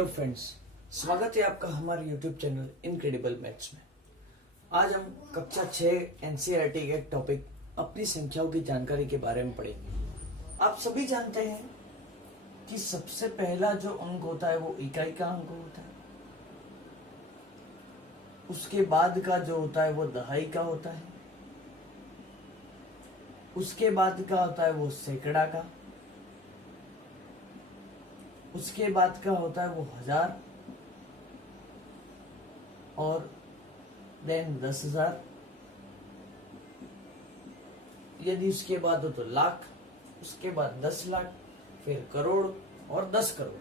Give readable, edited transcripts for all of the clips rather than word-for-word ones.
Hello friends, स्वागत है आपका हमारे यूट्यूब चैनल इनक्रेडिबल मैथ्स में। आज हम कक्षा 6 एनसीईआरटी के टॉपिक अपनी संख्याओं की जानकारी के बारे में पढ़ेंगे। आप सभी जानते हैं कि सबसे पहला जो अंक होता है वो इकाई का अंक होता है। उसके बाद का जो होता है वो दहाई का होता है। उसके बाद का होता है वो सैकड़ा का। उसके बाद का होता है वो 1000 और देन 10,000। यदि उसके बाद हो तो लाख, उसके बाद 10 लाख, फिर करोड़ और 10 करोड़।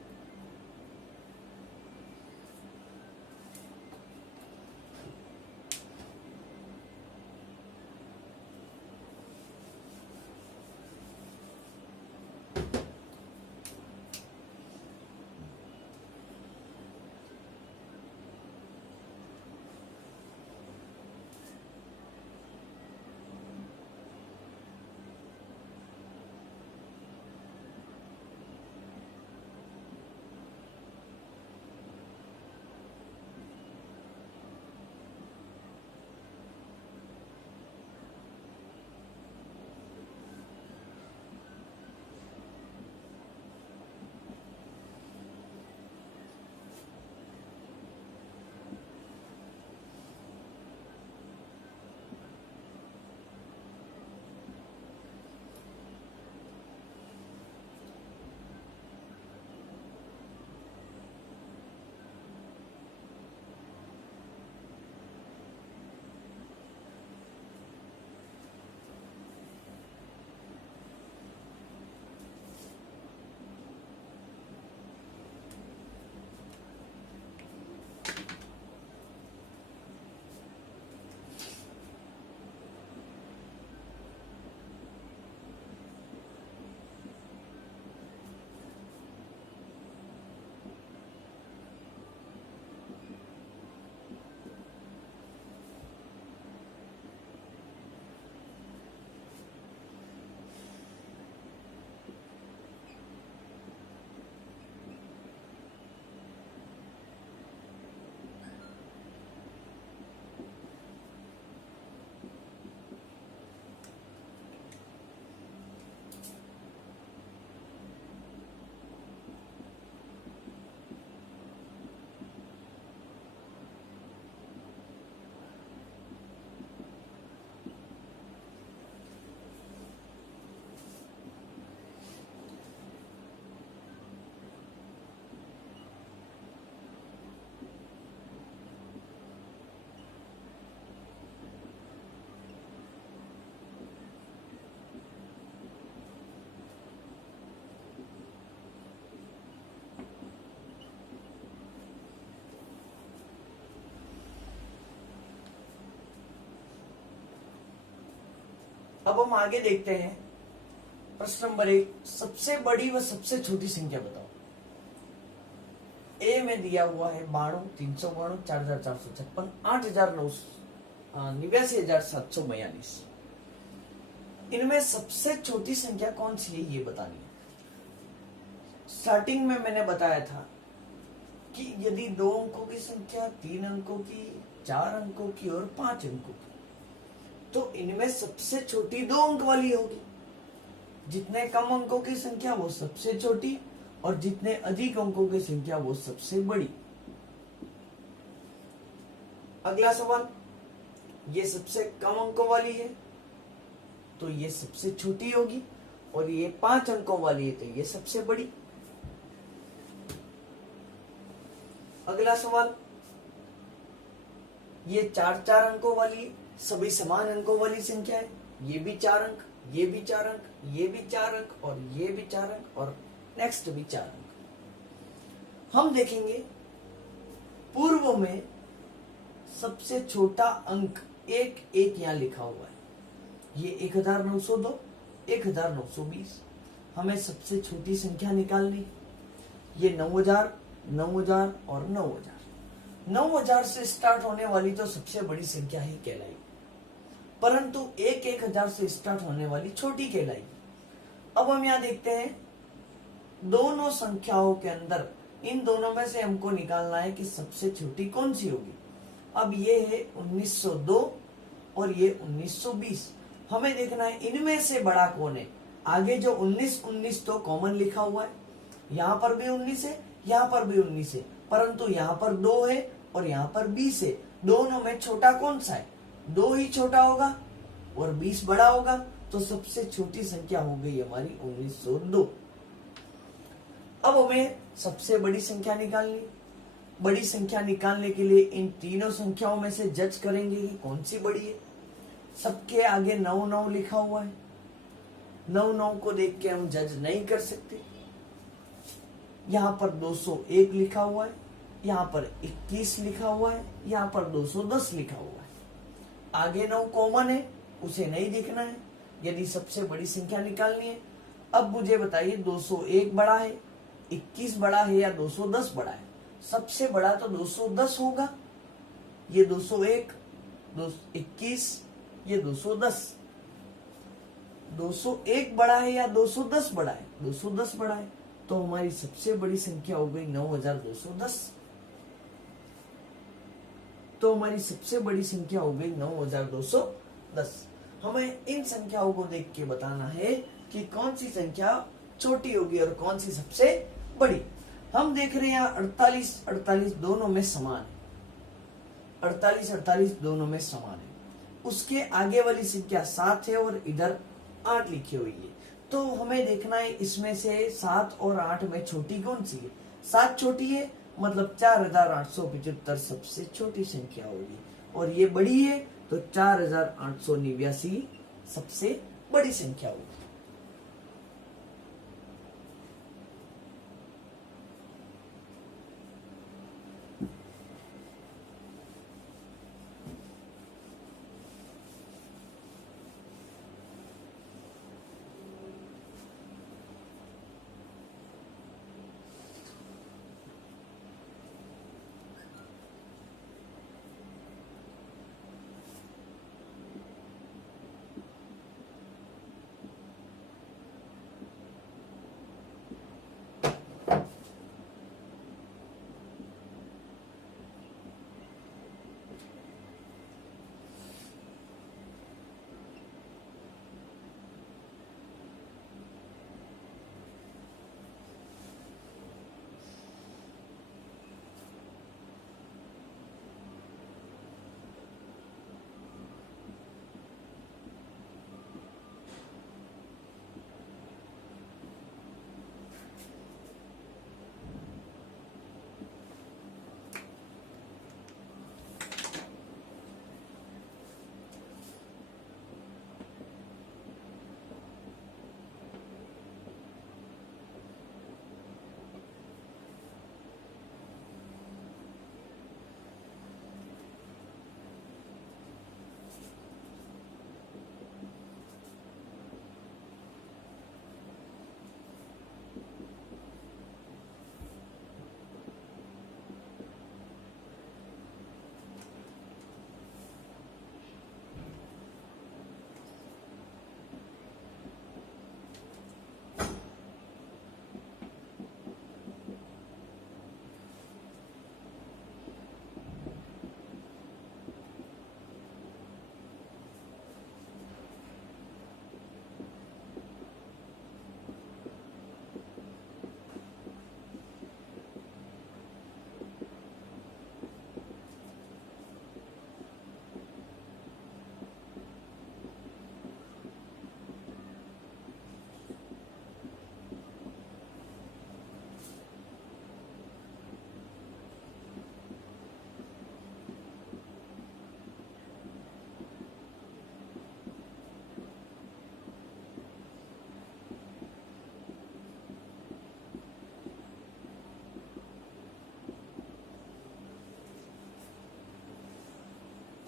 अब हम आगे देखते हैं। प्रश्न नंबर 1, सबसे बड़ी व सबसे छोटी संख्या बताओ। ए में दिया हुआ है 92, 392, 4456, 89,742। इनमें सबसे छोटी संख्या कौन सी है ये बतानी है। स्टार्टिंग में मैंने बताया था कि यदि 2 अंकों की संख्या, 3 अंकों की, 4 अंकों की और 5 अंकों की, तो इनमें सबसे छोटी 2 अंक वाली होगी। जितने कम अंकों की संख्या वो सबसे छोटी और जितने अधिक अंकों की संख्या वो सबसे बड़ी। अगला सवाल, ये सबसे कम अंकों वाली है तो ये सबसे छोटी होगी, और ये 5 अंकों वाली है तो ये सबसे बड़ी। अगला सवाल, ये 4 अंकों वाली है, सभी समान अंकों वाली संख्या है। ये भी 4 अंक, ये भी 4 अंक, ये भी 4 अंक और ये भी 4 अंक और नेक्स्ट भी 4 अंक। हम देखेंगे पूर्व में सबसे छोटा अंक 1 यहां लिखा हुआ है। ये 1902, 1920। हमें सबसे छोटी संख्या निकालनी। ये 9000, 9000 और 9000। 9000 से स्टार्ट होने वाली तो सबसे बड़ी संख्या ही कहलाएगी, परंतु 1000 से स्टार्ट होने वाली छोटी कहलाएगी। अब हम यहां देखते हैं दोनों संख्याओं के अंदर इन दोनों में से हमको निकालना है कि सबसे छोटी कौन सी होगी। अब ये है 1902 और ये 1920। हमें देखना है इनमें से बड़ा कौन है। आगे जो 19 तो कॉमन लिखा हुआ है, यहाँ पर भी 19 है, यहाँ पर भी 19 है, परंतु यहाँ पर 2 है और यहाँ पर 20 है। दोनों में छोटा कौन सा है? 2 ही छोटा होगा और 20 बड़ा होगा, तो सबसे छोटी संख्या हो गई हमारी 1902। अब हमें सबसे बड़ी संख्या निकालनी। बड़ी संख्या निकालने के लिए इन तीनों संख्याओं में से जज करेंगे कि कौन सी बड़ी है। सबके आगे 9 लिखा हुआ है, 9 को देख के हम जज नहीं कर सकते। यहाँ पर 201 लिखा हुआ है, यहाँ पर 21 लिखा हुआ है, यहाँ पर 210 लिखा हुआ है। आगे 9 कॉमन है, उसे नहीं देखना है यदि सबसे बड़ी संख्या निकालनी है। अब मुझे बताइए 201 बड़ा है, 21 बड़ा है या 210 बड़ा है? सबसे बड़ा तो 210 होगा। ये 201, 21, ये 210। 201 बड़ा है या 210 बड़ा है? 210 बड़ा है, तो हमारी सबसे बड़ी संख्या हो गई 9210। तो हमारी सबसे बड़ी संख्या हो गई 9210। हमें इन संख्याओं को देख के बताना है कि कौन सी संख्या छोटी होगी और कौन सी सबसे बड़ी। हम देख रहे हैं 48 48 दोनों में समान है, 48 48 दोनों में समान है। उसके आगे वाली संख्या 7 है और इधर 8 लिखी हुई है। तो हमें देखना है इसमें से 7 और 8 में छोटी कौन सी है। 7 छोटी है, मतलब 4875 सबसे छोटी संख्या होगी, और ये बड़ी है तो 4889 सबसे बड़ी संख्या होगी।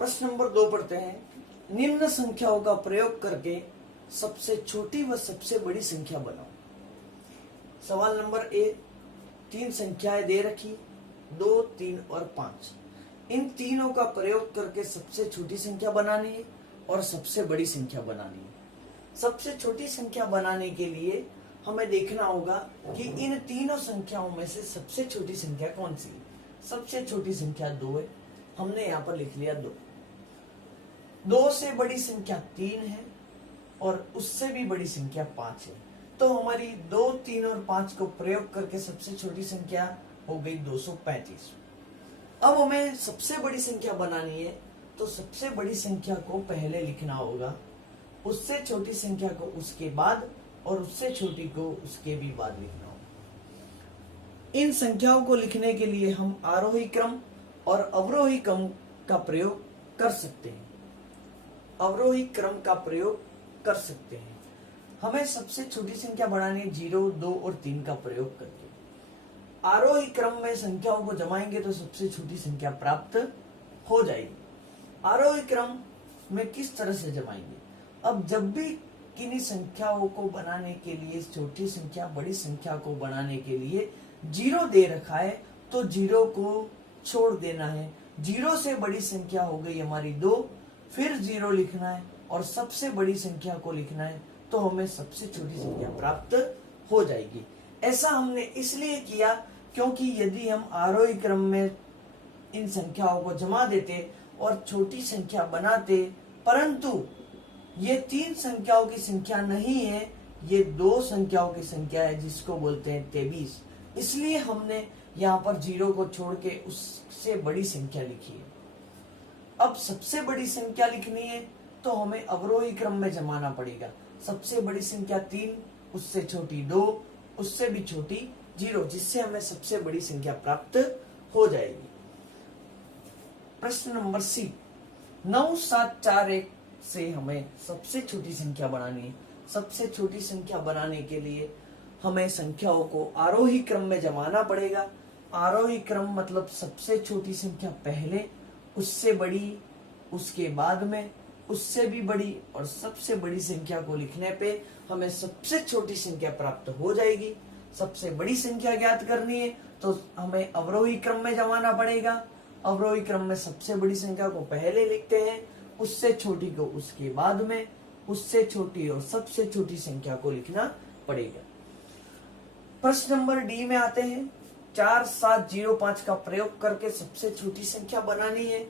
प्रश्न नंबर 2 पढ़ते हैं। निम्न संख्याओं का प्रयोग करके सबसे छोटी व सबसे बड़ी संख्या बनाओ। सवाल नंबर ए, 3 संख्याएं दे रखी, 2, 3 और 5। इन तीनों का प्रयोग करके सबसे छोटी संख्या बनानी है और सबसे बड़ी संख्या बनानी है। सबसे छोटी संख्या बनाने के लिए हमें देखना होगा कि इन तीनों संख्याओं में से सबसे छोटी संख्या कौन सी है। सबसे छोटी संख्या 2 है, हमने यहाँ पर लिख लिया 2। 2 से बड़ी संख्या 3 है और उससे भी बड़ी संख्या 5 है। तो हमारी 2, 3 और 5 को प्रयोग करके सबसे छोटी संख्या हो गई 235। अब हमें सबसे बड़ी संख्या बनानी है, तो सबसे बड़ी संख्या को पहले लिखना होगा, उससे छोटी संख्या को उसके बाद और उससे छोटी को उसके भी बाद लिखना होगा। इन संख्याओं को लिखने के लिए हम आरोही क्रम और अवरोही क्रम का प्रयोग कर सकते हैं। अवरोही क्रम का प्रयोग कर सकते हैं। हमें सबसे छोटी संख्या बढ़ानी है 0, 2 और 3 का प्रयोग करके। आरोही क्रम में संख्याओं को जमाएंगे तो सबसे छोटी संख्या प्राप्त हो जाएगी। आरोही क्रम में किस तरह से जमाएंगे? अब जब भी किन्हीं संख्याओं को बनाने के लिए, छोटी संख्या बड़ी संख्या को बनाने के लिए 0 दे रखा है, तो 0 को छोड़ देना है। 0 से बड़ी संख्या हो गई हमारी 2, फिर 0 लिखना है और सबसे बड़ी संख्या को लिखना है, तो हमें सबसे छोटी संख्या प्राप्त हो जाएगी। ऐसा हमने इसलिए किया क्योंकि यदि हम आरोही क्रम में इन संख्याओं को जमा देते और छोटी संख्या बनाते, परंतु ये 3 संख्याओं की संख्या नहीं है, ये 2 संख्याओं की संख्या है, जिसको बोलते हैं 23। इसलिए हमने यहाँ पर 0 को छोड़ के उससे बड़ी संख्या लिखी है। अब सबसे बड़ी संख्या लिखनी है तो हमें अवरोही क्रम में जमाना पड़ेगा। सबसे बड़ी संख्या 3, उससे छोटी 2, उससे भी छोटी 0, जिससे हमें सबसे बड़ी संख्या प्राप्त हो जाएगी। प्रश्न नंबर सी, 9, 7, 4, 1 से हमें सबसे छोटी संख्या बनानी है। सबसे छोटी संख्या बनाने के लिए हमें संख्याओं को आरोही क्रम में जमाना पड़ेगा। आरोही क्रम मतलब सबसे छोटी संख्या पहले, उससे बड़ी उसके बाद में, उससे भी बड़ी और सबसे बड़ी संख्या को लिखने पे हमें सबसे छोटी संख्या प्राप्त हो जाएगी। सबसे बड़ी संख्या ज्ञात करनी है तो हमें अवरोही क्रम में जमाना पड़ेगा। अवरोही क्रम में सबसे बड़ी संख्या को पहले लिखते हैं, उससे छोटी को उसके बाद में, उससे छोटी और सबसे छोटी संख्या को लिखना पड़ेगा। प्रश्न नंबर डी में आते हैं। 4, 7, 0, 5 का प्रयोग करके सबसे छोटी संख्या बनानी है।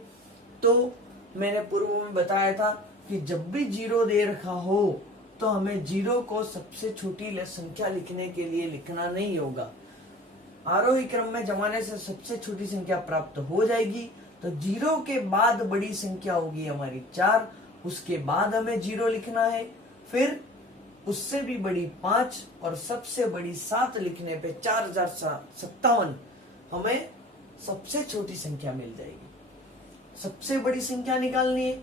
तो मैंने पूर्व में बताया था कि जब भी 0 दे रखा हो तो हमें 0 को सबसे छोटी संख्या लिखने के लिए लिखना नहीं होगा। आरोही क्रम में जमाने से सबसे छोटी संख्या प्राप्त हो जाएगी। तो 0 के बाद बड़ी संख्या होगी हमारी 4, उसके बाद हमें 0 लिखना है, फिर उससे भी बड़ी 5 और सबसे बड़ी 7 लिखने पे 4057 हमें सबसे छोटी संख्या मिल जाएगी। सबसे बड़ी संख्या निकालनी है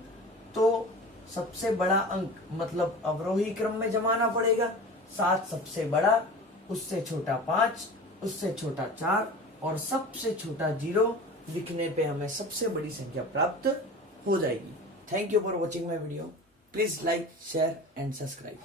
तो सबसे बड़ा अंक मतलब अवरोही क्रम में जमाना पड़ेगा। 7 सबसे बड़ा, उससे छोटा 5, उससे छोटा 4 और सबसे छोटा 0 लिखने पे हमें सबसे बड़ी संख्या प्राप्त हो जाएगी। Thank you for watching my video. Please like, share and subscribe.